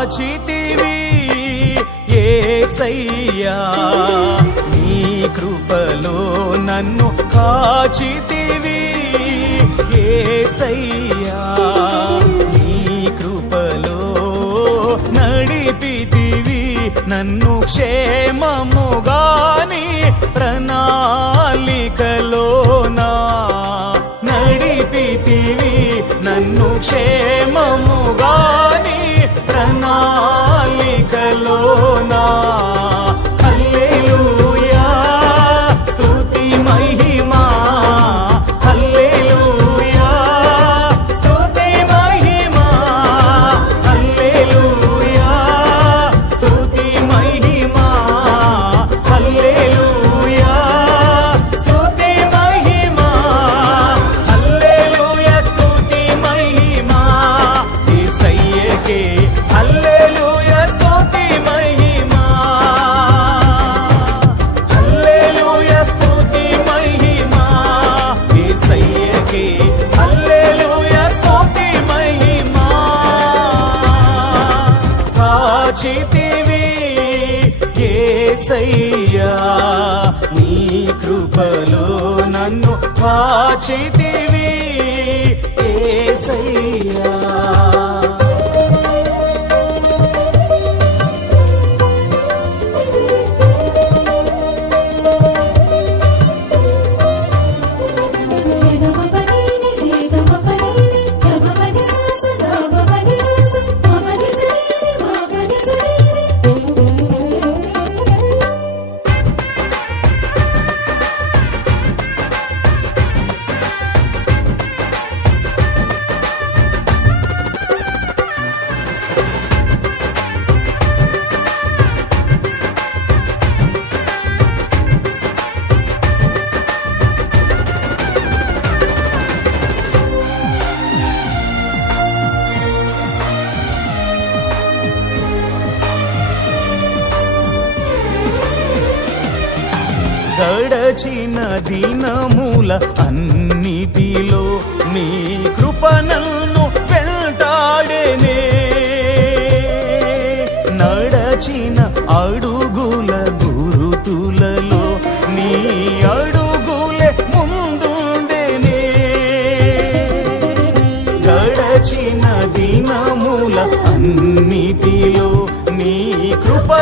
కాచితివి నీ కృపలో నన్ను కాచితివి. ఏసయ్యా నీ కృపలో నడిపితివి. నన్ను క్షేమముగాని ప్రణాళికలో te గడచిన దినముల అన్నిటిలో నీ కృప నన్ను వెంటాడేనే. నడచిన అడుగుల గురుతులలో నీ అడుగులే ముందుండేనే. గడచిన దినముల అన్నిటిలో నీ కృప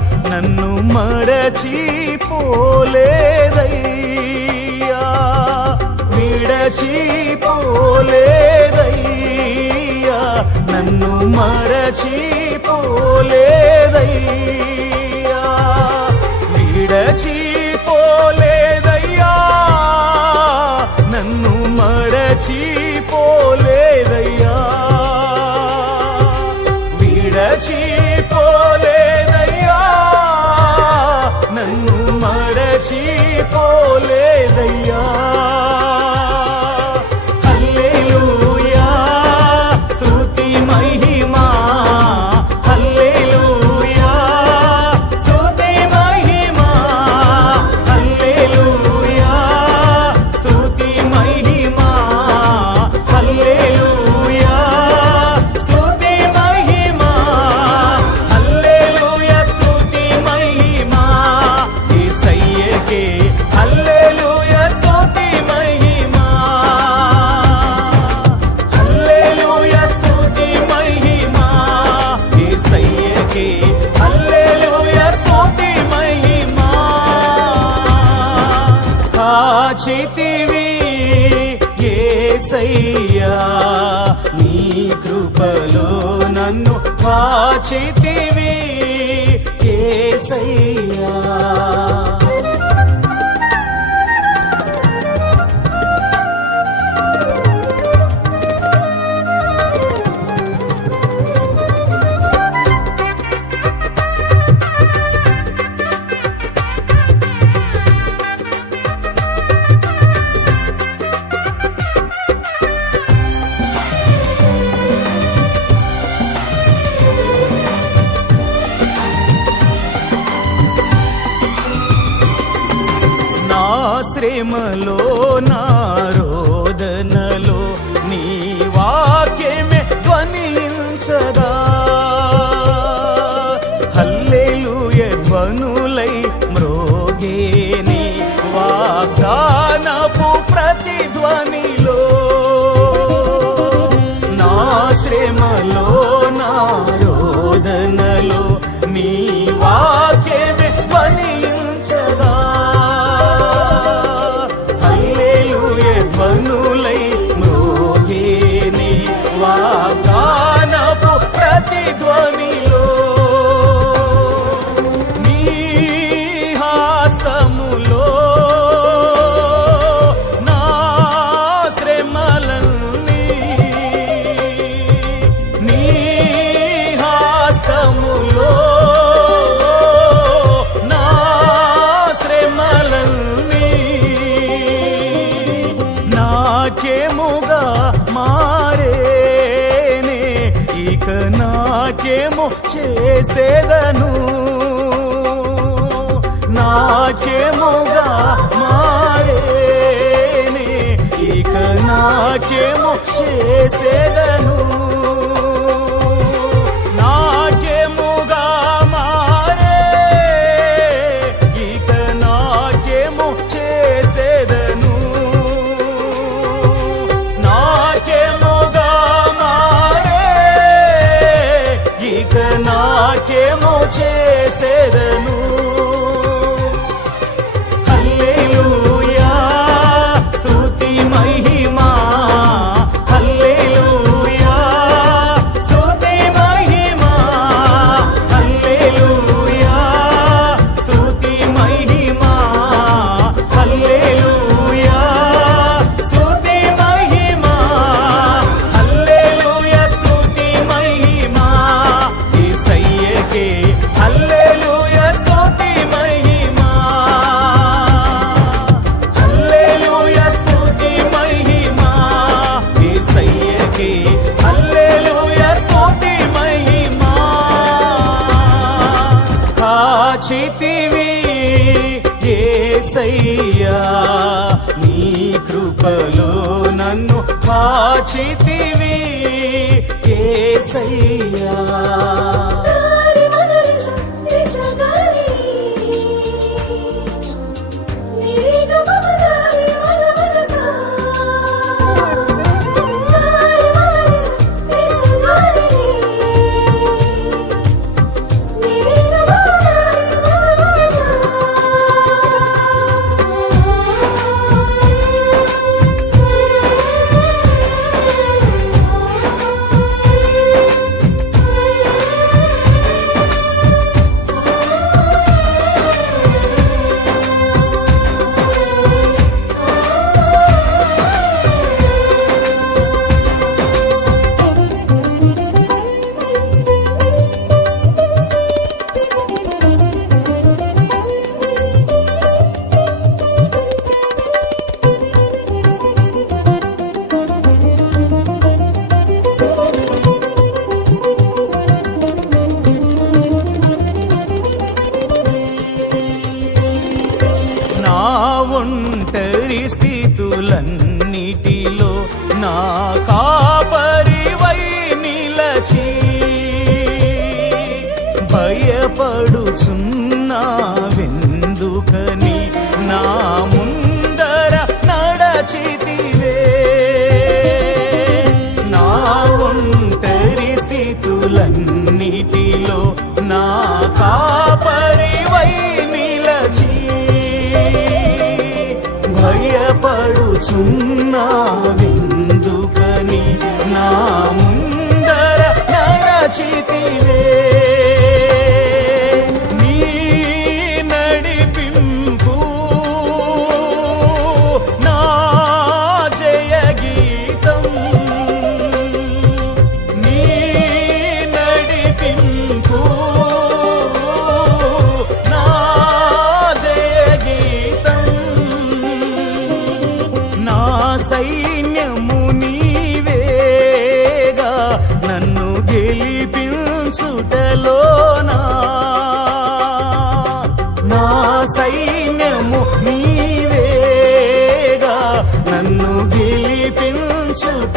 నన్ను మరచి పోలేదయ్యా. విడచి పోలేదయ్యా. నన్ను మరచి పోలేదయ్యా. విడచి పోలేదయ్యా. నన్ను మరచి ప్రేమలో నారోదనలో నాట్యముగా మారేనే. ఇక నాట్యము చేసేదను. నాట్యముగా మారేనే. ఇక నాట్యము చేసేదను. عليّ స్థితులన్నిటిలో నా కాపరివై నిలచి సైన్యము నీవేగా నన్ను గెలిపించుట